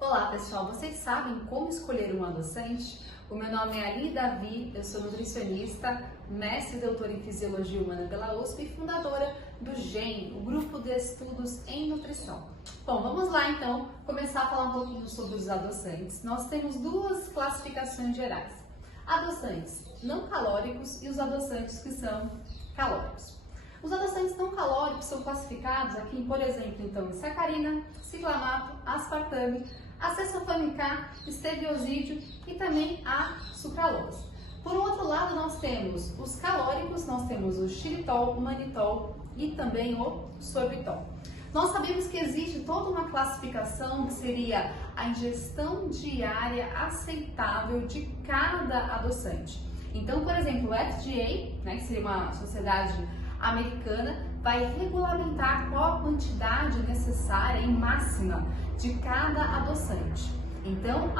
Olá pessoal, vocês sabem como escolher um adoçante? O meu nome é Ali Davi, eu sou nutricionista, mestre e doutora em Fisiologia Humana pela USP e fundadora do GEM, o Grupo de Estudos em Nutrição. Bom, vamos lá então começar a falar um pouquinho sobre os adoçantes. Nós temos duas classificações gerais: adoçantes não calóricos e os adoçantes que são calóricos. Os adoçantes não calóricos são classificados aqui, por exemplo, então, em sacarina, ciclamato, aspartame, acetopano K, esteviosídeo e também a sucralose. Por outro lado, nós temos os calóricos, nós temos o xilitol, o manitol e também o sorbitol. Nós sabemos que existe toda uma classificação que seria a ingestão diária aceitável de cada adoçante. Então, por exemplo, o FDA, que seria uma sociedade americana, vai regulamentar qual a quantidade necessária e máxima de cada adoçante. Então,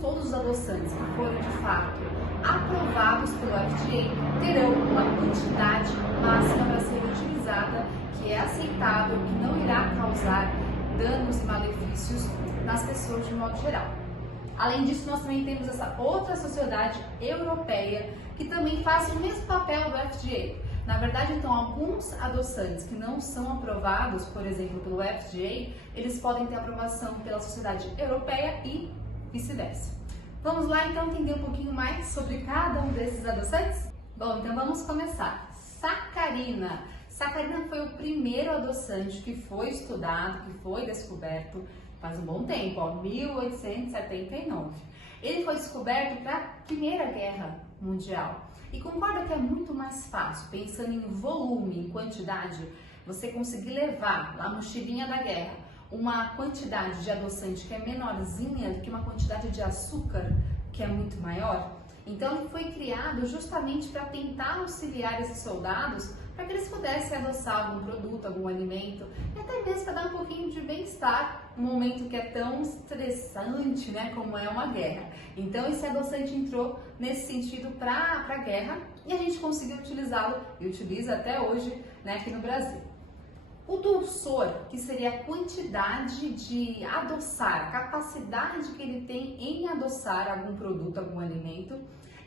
todos os adoçantes que forem de fato aprovados pelo FDA terão uma quantidade máxima para ser utilizada, que é aceitável, que não irá causar danos e malefícios nas pessoas de modo geral. Além disso, nós também temos essa outra sociedade europeia que também faz o mesmo papel do FDA. Na verdade, então, alguns adoçantes que não são aprovados, por exemplo, pelo FDA, eles podem ter aprovação pela Sociedade Europeia e vice-versa. Vamos lá, então, entender um pouquinho mais sobre cada um desses adoçantes? Bom, então vamos começar. Sacarina. Sacarina foi o primeiro adoçante que foi estudado, que foi descoberto faz um bom tempo, 1879. Ele foi descoberto para a Primeira Guerra Mundial. E concorda que é muito mais fácil, pensando em volume, em quantidade, você conseguir levar na mochilinha da guerra uma quantidade de adoçante que é menorzinha do que uma quantidade de açúcar que é muito maior? Então ele foi criado justamente para tentar auxiliar esses soldados para que eles pudessem adoçar algum produto, algum alimento, e até mesmo para dar um pouquinho de bem-estar num momento que é tão estressante, como é uma guerra. Então esse adoçante entrou nesse sentido para a guerra e a gente conseguiu utilizá-lo e utiliza até hoje, aqui no Brasil. O dulçor, que seria a quantidade de adoçar, a capacidade que ele tem em adoçar algum produto, algum alimento,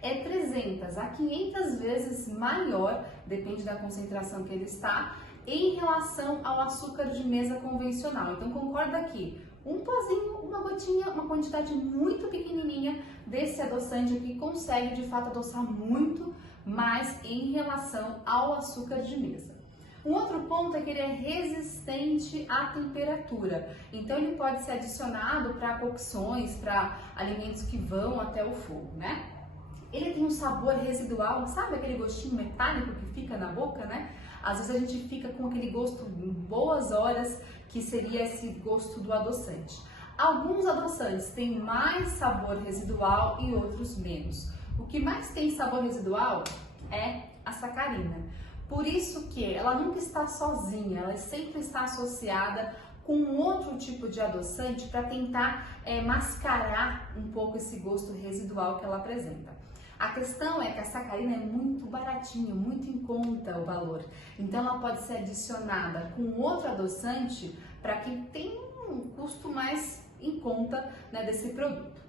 é 300 a 500 vezes maior, depende da concentração que ele está, em relação ao açúcar de mesa convencional. Então concorda aqui, um pozinho, uma gotinha, uma quantidade muito pequenininha desse adoçante aqui consegue de fato adoçar muito mais em relação ao açúcar de mesa. Um outro ponto é que ele é resistente à temperatura, então ele pode ser adicionado para cocções, para alimentos que vão até o fogo, Ele tem um sabor residual, sabe aquele gostinho metálico que fica na boca, Às vezes a gente fica com aquele gosto boas horas, que seria esse gosto do adoçante. Alguns adoçantes têm mais sabor residual e outros menos. O que mais tem sabor residual é a sacarina. Por isso que ela nunca está sozinha, ela sempre está associada com outro tipo de adoçante para tentar mascarar um pouco esse gosto residual que ela apresenta. A questão é que a sacarina é muito baratinha, muito em conta o valor. Então ela pode ser adicionada com outro adoçante para quem tem um custo mais em conta desse produto.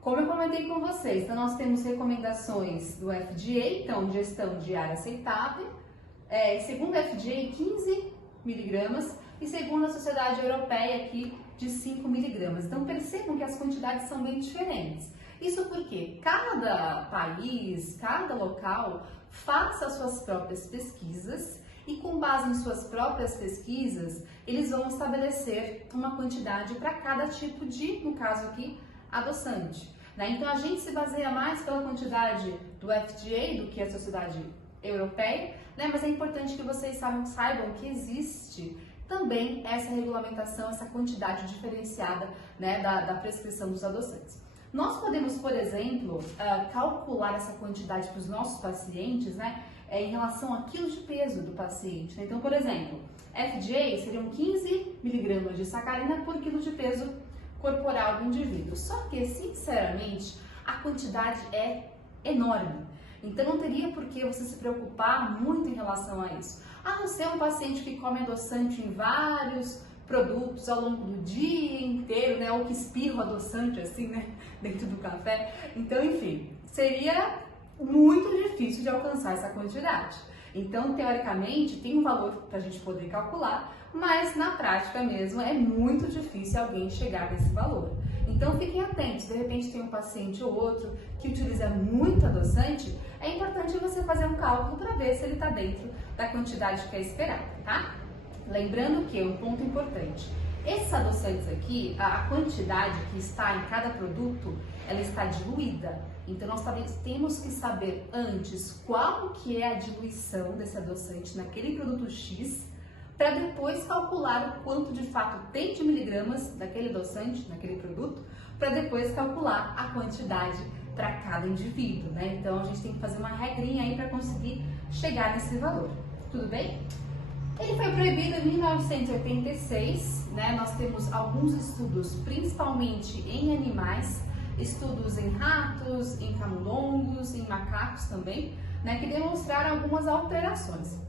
Como eu comentei com vocês, então nós temos recomendações do FDA, então ingestão diária aceitável, segundo o FDA 15 mg e segundo a Sociedade Europeia aqui de 5 mg. Então percebam que as quantidades são bem diferentes. Isso porque cada país, cada local faz as suas próprias pesquisas e com base em suas próprias pesquisas, eles vão estabelecer uma quantidade para cada tipo de, no caso aqui, adoçante. Então a gente se baseia mais pela quantidade do FDA do que a Sociedade Europeia, mas é importante que vocês saibam que existe também essa regulamentação, essa quantidade diferenciada da prescrição dos adoçantes. Nós podemos, por exemplo, calcular essa quantidade para os nossos pacientes, em relação a quilo de peso do paciente. Então, por exemplo, FDA seriam 15 mg de sacarina por quilo de peso corporal do indivíduo. Só que, sinceramente, a quantidade é enorme. Então, não teria por que você se preocupar muito em relação a isso. A não ser um paciente que come adoçante em vários produtos ao longo do dia inteiro, né? Ou que espirra o adoçante assim, né? Dentro do café. Então, enfim, seria muito difícil de alcançar essa quantidade. Então, teoricamente, tem um valor para a gente poder calcular, mas na prática mesmo é muito difícil alguém chegar nesse valor. Então, fiquem atentos, de repente tem um paciente ou outro que utiliza muito adoçante, é importante você fazer um cálculo para ver se ele está dentro da quantidade que é esperada, tá? Lembrando que, um ponto importante, esses adoçantes aqui, a quantidade que está em cada produto, ela está diluída. Então, nós temos que saber antes qual que é a diluição desse adoçante naquele produto X, para depois calcular o quanto de fato tem de miligramas daquele adoçante, naquele produto, para depois calcular a quantidade para cada indivíduo, né? Então, a gente tem que fazer uma regrinha aí para conseguir chegar nesse valor. Tudo bem? Ele foi proibido em 1986, né? Nós temos alguns estudos, principalmente em animais, estudos em ratos, em camundongos, em macacos também, né? Que demonstraram algumas alterações.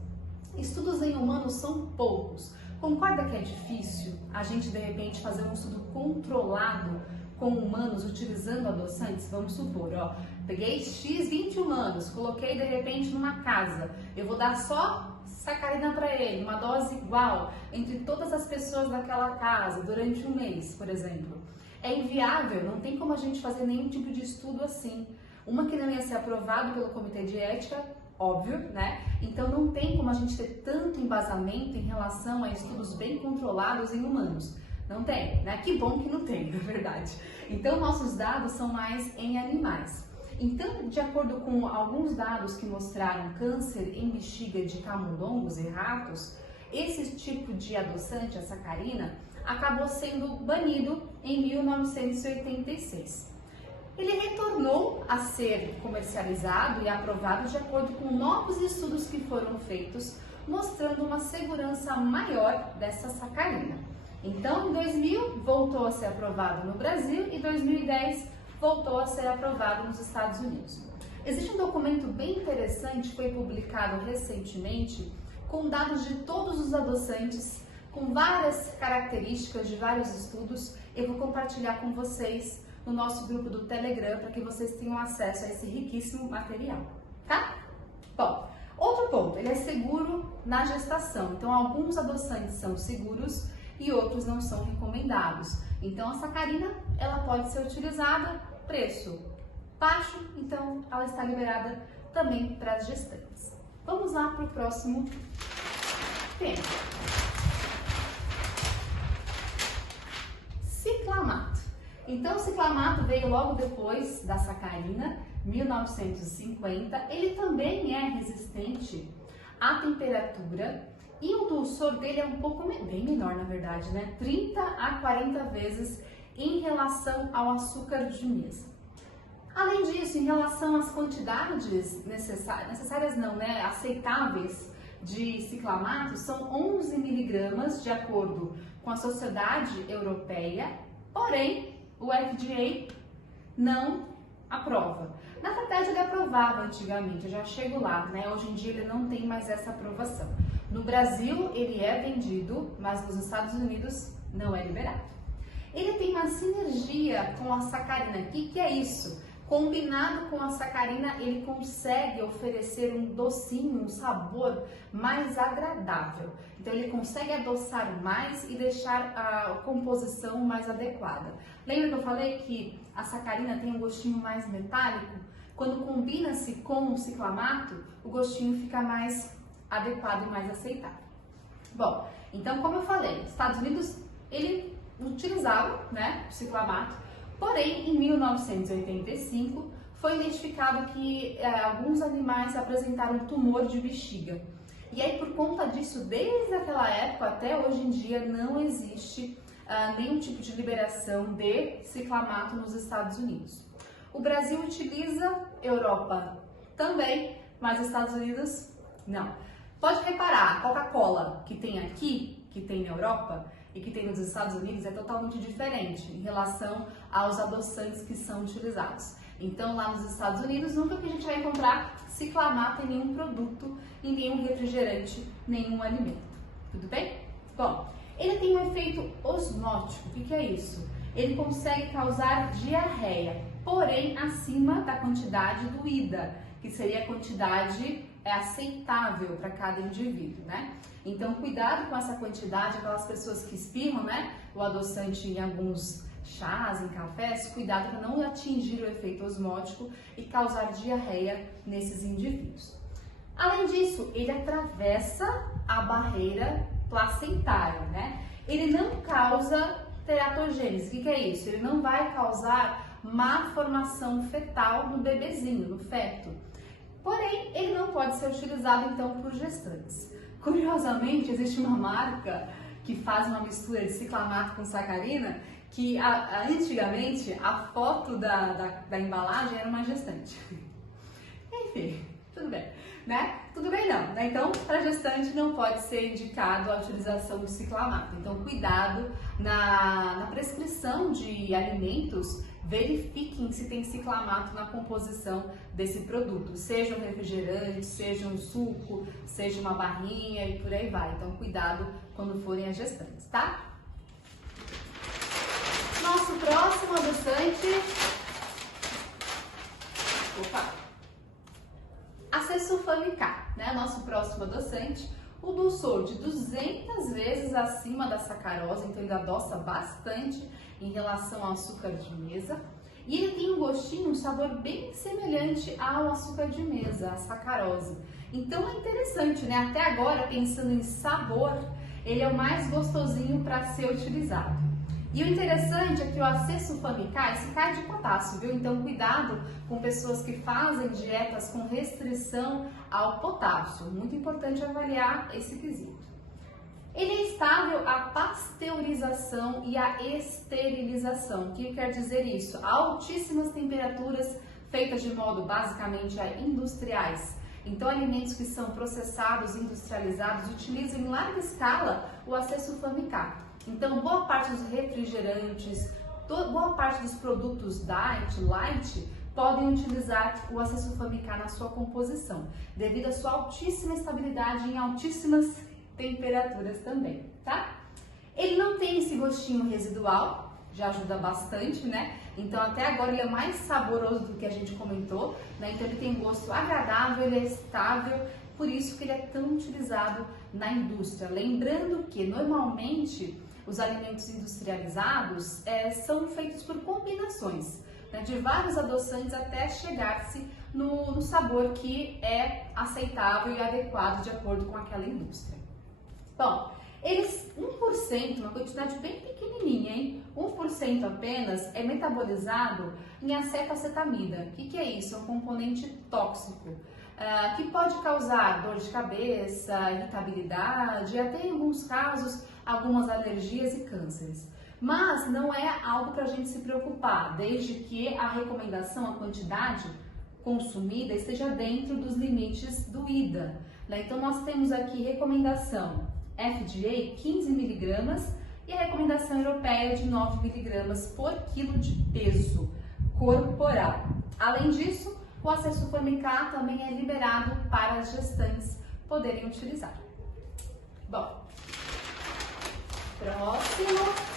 Estudos em humanos são poucos. Concorda que é difícil a gente, de repente, fazer um estudo controlado com humanos utilizando adoçantes? Vamos supor, ó, peguei X 20 humanos, coloquei de repente numa casa, eu vou dar só sacarina para ele, uma dose igual entre todas as pessoas daquela casa durante um mês, por exemplo. É inviável, não tem como a gente fazer nenhum tipo de estudo assim. Uma que não ia ser aprovado pelo Comitê de Ética, óbvio, né? Então não tem como a gente ter tanto embasamento em relação a estudos bem controlados em humanos. Não tem, né? Que bom que não tem, na verdade. Então nossos dados são mais em animais. Então, de acordo com alguns dados que mostraram câncer em bexiga de camundongos e ratos, esse tipo de adoçante, a sacarina, acabou sendo banido em 1986. Ele retornou a ser comercializado e aprovado de acordo com novos estudos que foram feitos, mostrando uma segurança maior dessa sacarina. Então, em 2000, voltou a ser aprovado no Brasil e em 2010, voltou a ser aprovado nos Estados Unidos. Existe um documento bem interessante que foi publicado recentemente com dados de todos os adoçantes, com várias características de vários estudos. Eu vou compartilhar com vocês no nosso grupo do Telegram para que vocês tenham acesso a esse riquíssimo material, tá? Bom, outro ponto, ele é seguro na gestação. Então, alguns adoçantes são seguros e outros não são recomendados. Então, a sacarina, ela pode ser utilizada, preço baixo, então ela está liberada também para as gestantes. Vamos lá para o próximo tema. Ciclamato. Então, o ciclamato veio logo depois da sacarina, 1950. Ele também é resistente à temperatura e o dulçor dele é um pouco bem menor, na verdade, né? 30 a 40 vezes em relação ao açúcar de mesa. Além disso, em relação às quantidades necessárias não, né? Aceitáveis de ciclamato, são 11 miligramas de acordo com a Sociedade Europeia, porém, o FDA não aprova. Na verdade, ele aprovava antigamente, eu já chego lá, né? Hoje em dia ele não tem mais essa aprovação. No Brasil, ele é vendido, mas nos Estados Unidos não é liberado. Ele tem uma sinergia com a sacarina. O que é isso? Combinado com a sacarina, ele consegue oferecer um docinho, um sabor mais agradável. Então, ele consegue adoçar mais e deixar a composição mais adequada. Lembra que eu falei que a sacarina tem um gostinho mais metálico? Quando combina-se com o ciclamato, o gostinho fica mais adequado e mais aceitável. Bom, então, como eu falei, Estados Unidos, ele utilizava, né, o ciclamato. Porém, em 1985, foi identificado que alguns animais apresentaram tumor de bexiga. E aí, por conta disso, desde aquela época até hoje em dia, não existe nenhum tipo de liberação de ciclamato nos Estados Unidos. O Brasil utiliza, Europa também, mas Estados Unidos não. Pode reparar, a Coca-Cola que tem aqui, que tem na Europa, e que tem nos Estados Unidos é totalmente diferente em relação aos adoçantes que são utilizados. Então, lá nos Estados Unidos, nunca que a gente vai encontrar ciclamato em nenhum produto, em nenhum refrigerante, nenhum alimento. Tudo bem? Bom, Ele tem um efeito osmótico. O que é isso? Ele consegue causar diarreia, porém acima da quantidade doída, que seria a quantidade aceitável para cada indivíduo, né? Então, cuidado com essa quantidade, aquelas pessoas que espirram, né? O adoçante em alguns chás, em cafés, cuidado para não atingir o efeito osmótico e causar diarreia nesses indivíduos. Além disso, ele atravessa a barreira placentária, né? Ele não causa teratogênese. O que é isso? Ele não vai causar má formação fetal no bebezinho, no feto. Porém, ele não pode ser utilizado, então, por gestantes. Curiosamente, existe uma marca que faz uma mistura de ciclamato com sacarina que, antigamente, a foto da embalagem era uma gestante. Enfim, tudo bem, né? Tudo bem não, né? Então, para gestante não pode ser indicado a utilização de ciclamato. Então, cuidado na prescrição de alimentos, verifiquem se tem ciclamato na composição desse produto, seja um refrigerante, seja um suco, seja uma barrinha e por aí vai. Então, cuidado quando forem as gestantes, tá? Nosso próximo adoçante, Acesulfame K, né? Nosso próximo adoçante, o dulçor de 200 vezes acima da sacarose, então ele adoça bastante em relação ao açúcar de mesa. E ele tem um gostinho, um sabor bem semelhante ao açúcar de mesa, a sacarose. Então é interessante, né? Até agora, pensando em sabor, ele é o mais gostosinho para ser utilizado. E o interessante é que o Acesulfame K, esse K é de potássio, viu? Então cuidado com pessoas que fazem dietas com restrição ao potássio. Muito importante avaliar esse quesito. Ele é estável à pasteurização e à esterilização. O que quer dizer isso? A altíssimas temperaturas feitas de modo basicamente industriais. Então, alimentos que são processados, industrializados, utilizam em larga escala o Acesulfame K. Então, boa parte dos refrigerantes, boa parte dos produtos diet, light, podem utilizar o Acesulfame K na sua composição, devido à sua altíssima estabilidade em altíssimas temperaturas também, tá? Ele não tem esse gostinho residual, já ajuda bastante, né? Então, até agora ele é mais saboroso do que a gente comentou, né? Então, ele tem um gosto agradável, ele é estável, por isso que ele é tão utilizado na indústria. Lembrando que, normalmente, os alimentos industrializados são feitos por combinações, né, de vários adoçantes até chegar-se no sabor que é aceitável e adequado de acordo com aquela indústria. Bom, eles, 1%, uma quantidade bem pequenininha, hein? 1% apenas é metabolizado em acetoacetamida. O que é isso? É um componente tóxico, que pode causar dor de cabeça, irritabilidade, até em alguns casos, algumas alergias e cânceres. Mas não é algo para a gente se preocupar, desde que a recomendação, a quantidade consumida esteja dentro dos limites do IDA, né? Então, nós temos aqui recomendação FDA 15 mg e a recomendação europeia de 9 mg por quilo de peso corporal. Além disso, o Acesulfame K também é liberado para as gestantes poderem utilizar. Bom, próximo.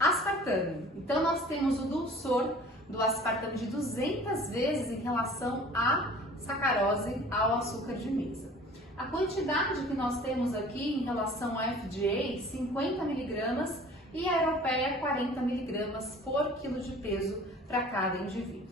Aspartame. Então, nós temos o dulçor do aspartame de 200 vezes em relação à sacarose, ao açúcar de mesa. A quantidade que nós temos aqui em relação ao FDA, 50 mg e a europeia, 40 mg por quilo de peso para cada indivíduo.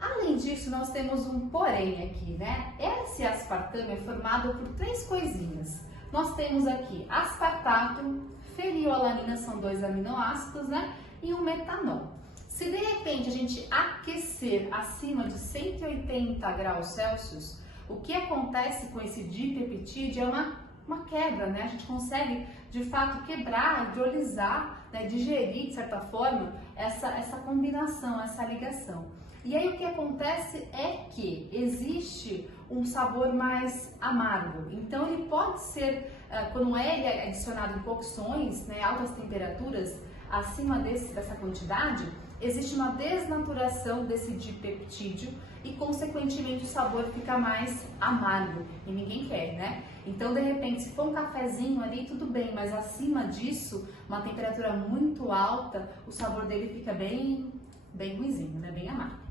Além disso, nós temos um porém aqui, né? Esse aspartame é formado por 3 coisinhas. Nós temos aqui aspartato, fenilalanina, são 2 aminoácidos, né? E um metanol. Se de repente a gente aquecer acima de 180 graus Celsius, o que acontece com esse dipeptídeo é uma quebra, né? A gente consegue, de fato, quebrar, hidrolisar, né? Digerir, de certa forma, essa combinação, essa ligação. E aí o que acontece é que existe um sabor mais amargo. Então ele pode ser, quando ele é adicionado em cocções, né, altas temperaturas, acima dessa quantidade, existe uma desnaturação desse dipeptídeo e, consequentemente, o sabor fica mais amargo e ninguém quer, né? Então, de repente, se for um cafezinho ali, tudo bem, mas acima disso, uma temperatura muito alta, o sabor dele fica bem ruizinho, né? Bem amargo.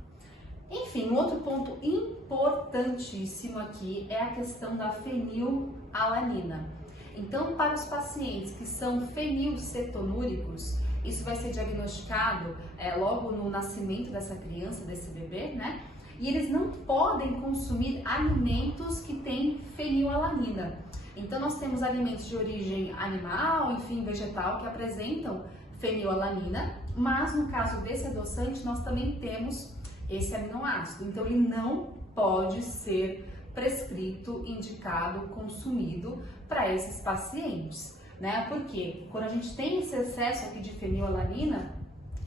Enfim, um outro ponto importantíssimo aqui é a questão da fenilalanina. Então, para os pacientes que são fenilcetonúricos, isso vai ser diagnosticado logo no nascimento dessa criança, desse bebê, né? E eles não podem consumir alimentos que têm fenilalanina. Então, nós temos alimentos de origem animal, enfim, vegetal, que apresentam fenilalanina, mas no caso desse adoçante, nós também temos esse aminoácido. Então, ele não pode ser prescrito, indicado, consumido para esses pacientes, né? Porque quando a gente tem esse excesso aqui de fenilalanina,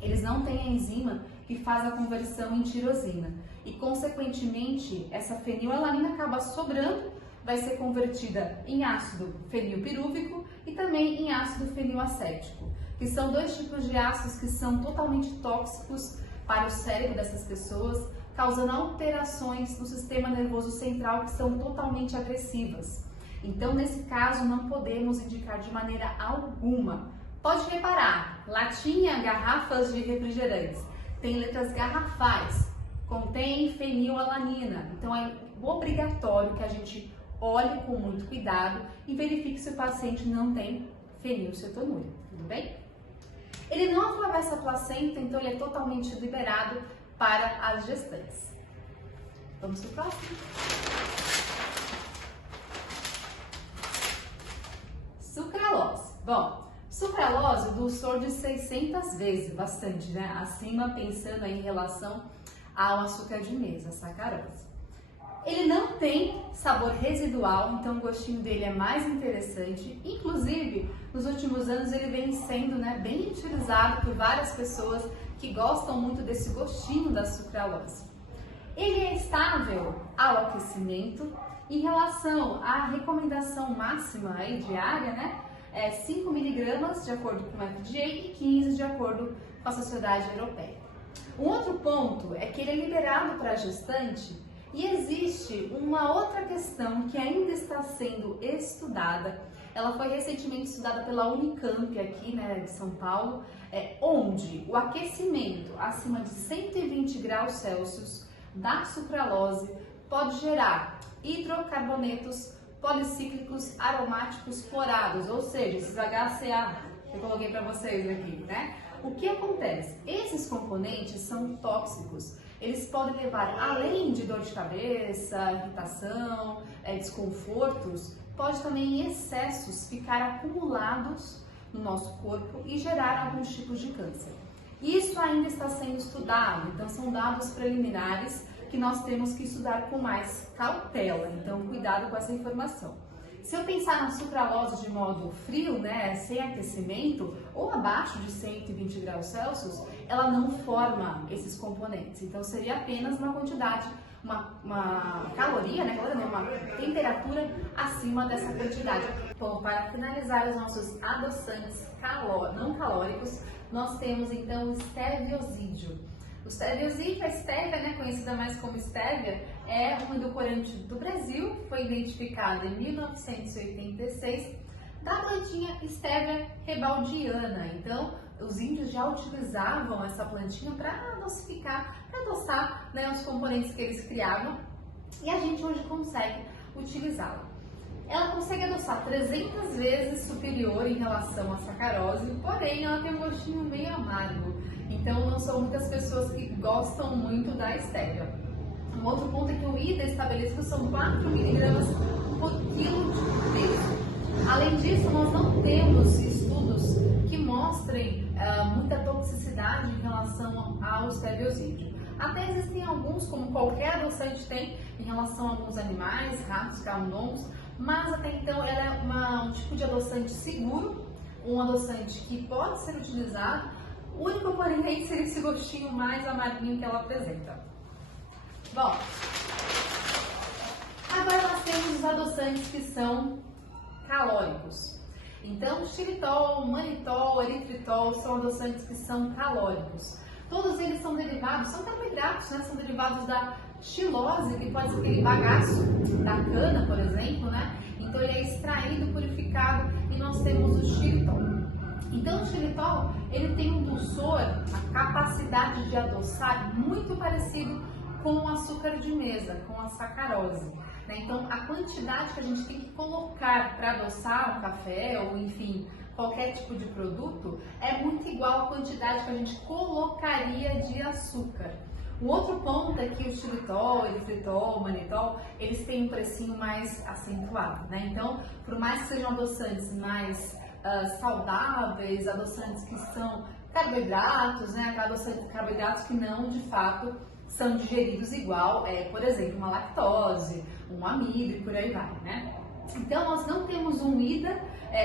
eles não têm a enzima que faz a conversão em tirosina e, consequentemente, essa fenilalanina acaba sobrando, vai ser convertida em ácido fenilpirúvico e também em ácido fenilacético, que são dois tipos de ácidos que são totalmente tóxicos para o cérebro dessas pessoas, causando alterações no sistema nervoso central que são totalmente agressivas. Então, nesse caso, não podemos indicar de maneira alguma. Pode reparar, latinha, garrafas de refrigerantes, tem letras garrafais, contém fenilalanina. Então, é obrigatório que a gente olhe com muito cuidado e verifique se o paciente não tem fenilcetonúria, tudo bem? Ele não atravessa a placenta, então ele é totalmente liberado para as gestantes. Vamos para o próximo? Sucralose. Bom, sucralose, o dulçor de 600 vezes, bastante, né? Acima, pensando aí em relação ao açúcar de mesa, sacarose. Ele não tem sabor residual, então o gostinho dele é mais interessante. Inclusive, nos últimos anos ele vem sendo bem utilizado por várias pessoas que gostam muito desse gostinho da sucralose. Ele é estável ao aquecimento. Em relação à recomendação máxima aí diária, né? É 5 mg de acordo com o FDA e 15 de acordo com a Sociedade Europeia. Um outro ponto é que ele é liberado para a gestante. E existe uma outra questão que ainda está sendo estudada. Ela foi recentemente estudada pela Unicamp aqui, né, de São Paulo, onde o aquecimento acima de 120 graus Celsius da sucralose pode gerar hidrocarbonetos policíclicos aromáticos clorados, ou seja, esses HCA que eu coloquei para vocês aqui, né? O que acontece? Esses componentes são tóxicos. Eles podem levar, além de dor de cabeça, irritação, desconfortos, pode também em excessos ficar acumulados no nosso corpo e gerar alguns tipos de câncer. Isso ainda está sendo estudado, então são dados preliminares que nós temos que estudar com mais cautela, então cuidado com essa informação. Se eu pensar na sucralose de modo frio, né, sem aquecimento, ou abaixo de 120 graus Celsius, ela não forma esses componentes. Então, seria apenas uma quantidade, uma caloria, né, uma temperatura acima dessa quantidade. Bom, para finalizar os nossos adoçantes não calóricos, nós temos então o steviosídeo. O steviosídeo, a estévia, né, conhecida mais como estévia, é um edulcorante do Brasil, foi identificado em 1986, da plantinha Stevia rebaldiana. Então, os índios já utilizavam essa plantinha para adocificar, para adoçar, né, os componentes que eles criavam, e a gente hoje consegue utilizá-la. Ela consegue adoçar 300 vezes superior em relação à sacarose, porém ela tem um gostinho meio amargo. Então, não são muitas pessoas que gostam muito da estévia. Um outro ponto é que o IDA estabelecido são 4 mg por quilo de peso. Além disso, nós não temos estudos que mostrem muita toxicidade em relação ao steviosídeo. Até existem alguns, como qualquer adoçante tem, em relação a alguns animais, ratos, camundongos, mas até então ela é um tipo de adoçante seguro, um adoçante que pode ser utilizado. O único porém seria esse gostinho mais amarguinho que ela apresenta. Bom, agora nós temos os adoçantes que são calóricos. Então, xilitol, manitol, eritritol são adoçantes que são calóricos. Todos eles são derivados, são carboidratos, né? São derivados da xilose, que pode ser aquele bagaço da cana, por exemplo, né? Então ele é extraído, purificado e nós temos o xilitol. Então o xilitol, ele tem um dulçor, a capacidade de adoçar muito parecido com o açúcar de mesa, com a sacarose. Né? Então a quantidade que a gente tem que colocar para adoçar um café ou enfim, qualquer tipo de produto é muito igual à quantidade que a gente colocaria de açúcar. O outro ponto é que o xilitol, eritritol, manitol, eles têm um precinho mais acentuado, né? Então, por mais que sejam adoçantes mais saudáveis, adoçantes que são carboidratos, né? Carboidratos que não, de fato, são digeridos igual, por exemplo, uma lactose, um amido e por aí vai, né? Então, nós não temos um IDA,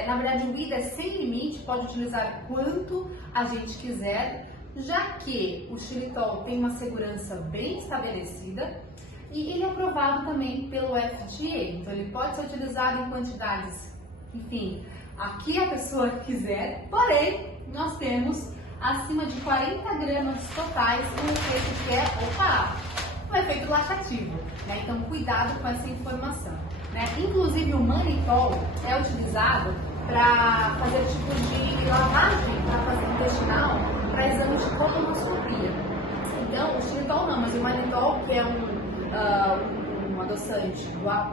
na verdade o IDA é sem limite, pode utilizar quanto a gente quiser, já que o xilitol tem uma segurança bem estabelecida e ele é aprovado também pelo FDA, então ele pode ser utilizado em quantidades, enfim, a que a pessoa quiser, porém, nós temos acima de 40 gramas totais um efeito que é, um efeito laxativo, né? Então cuidado com essa informação. Né? Inclusive o manitol é utilizado para fazer tipo de lavagem para fazer intestinal, para exame de colonoscopia. Então o xilitol não, mas o manitol, que é um adoçante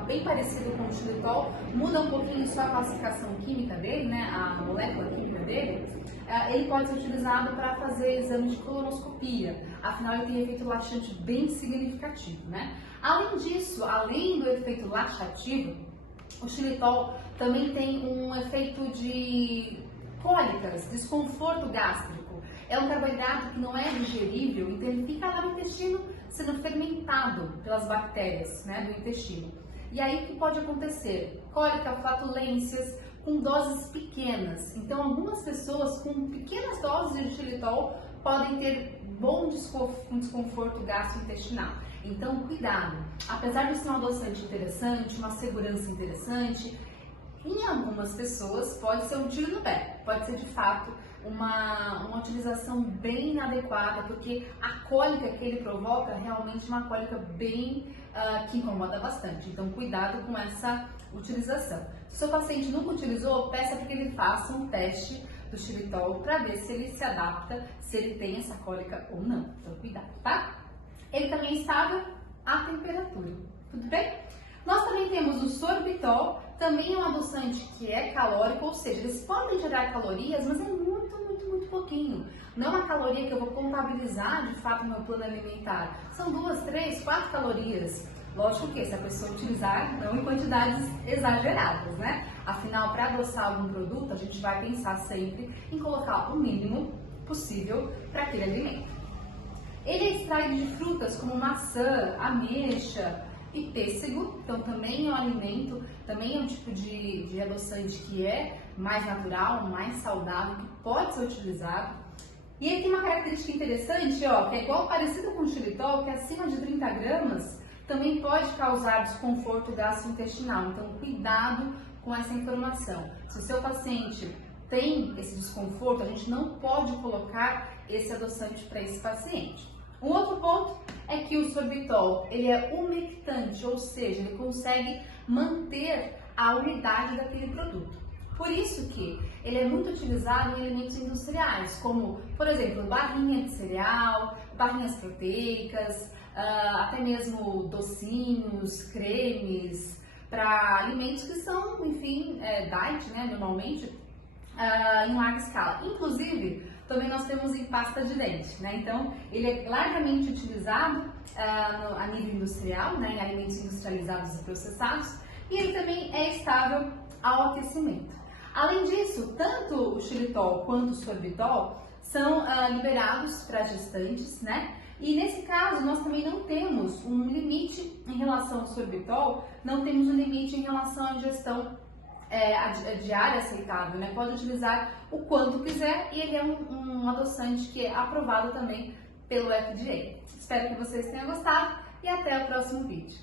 bem parecido com o xilitol, muda um pouquinho só a classificação química dele, né? A molécula química dele. Ele pode ser utilizado para fazer exame de colonoscopia, afinal ele tem efeito laxante bem significativo, né? Além disso, além do efeito laxativo, o xilitol também tem um efeito de cólicas, desconforto gástrico. É um carboidrato que não é digerível, então ele fica lá no intestino sendo fermentado pelas bactérias, né, do intestino. E aí o que pode acontecer? Cólica, flatulências, com doses pequenas. Então, algumas pessoas com pequenas doses de xilitol podem ter um desconforto gastrointestinal. Então, cuidado. Apesar de ser um adoçante interessante, uma segurança interessante, em algumas pessoas pode ser um tiro no pé. Pode ser, de fato, uma utilização bem inadequada, porque a cólica que ele provoca realmente é uma cólica bem que incomoda bastante. Então, cuidado com essa utilização. Se o seu paciente nunca utilizou, peça para que ele faça um teste do xilitol para ver se ele se adapta, se ele tem essa cólica ou não. Então, cuidado, tá? Ele também é estável à temperatura. Tudo bem? Nós também temos o sorbitol, também é um adoçante que é calórico, ou seja, eles podem gerar calorias, mas é muito pouquinho. Não é uma caloria que eu vou contabilizar de fato no meu plano alimentar. São 2, 3, 4 calorias. Lógico que se a pessoa utilizar, não em quantidades exageradas, né? Afinal, para adoçar algum produto, a gente vai pensar sempre em colocar o mínimo possível para aquele alimento. Ele é extraído de frutas como maçã, ameixa e pêssego, então também é um alimento, também é um tipo de adoçante que é mais natural, mais saudável, que pode ser utilizado. E ele tem uma característica interessante, ó, que é igual parecido com o xilitol, que acima de 30 gramas também pode causar desconforto gastrointestinal. Então, cuidado com essa informação. Se o seu paciente tem esse desconforto, a gente não pode colocar esse adoçante para esse paciente. Um outro ponto é que o sorbitol, ele é umectante, ou seja, ele consegue manter a umidade daquele produto. Por isso que ele é muito utilizado em alimentos industriais, como, por exemplo, barrinha de cereal, barrinhas proteicas, até mesmo docinhos, cremes, para alimentos que são, enfim, diet, né, normalmente, em larga escala. Inclusive, também nós temos em pasta de dente, né? Então, ele é largamente utilizado a nível industrial, né, em alimentos industrializados e processados, e ele também é estável ao aquecimento. Além disso, tanto o xilitol quanto o sorbitol são liberados para gestantes, né? E nesse caso, nós também não temos um limite em relação ao sorbitol, não temos um limite em relação à ingestão diária aceitável, né? Pode utilizar o quanto quiser e ele é um adoçante que é aprovado também pelo FDA. Espero que vocês tenham gostado e até o próximo vídeo.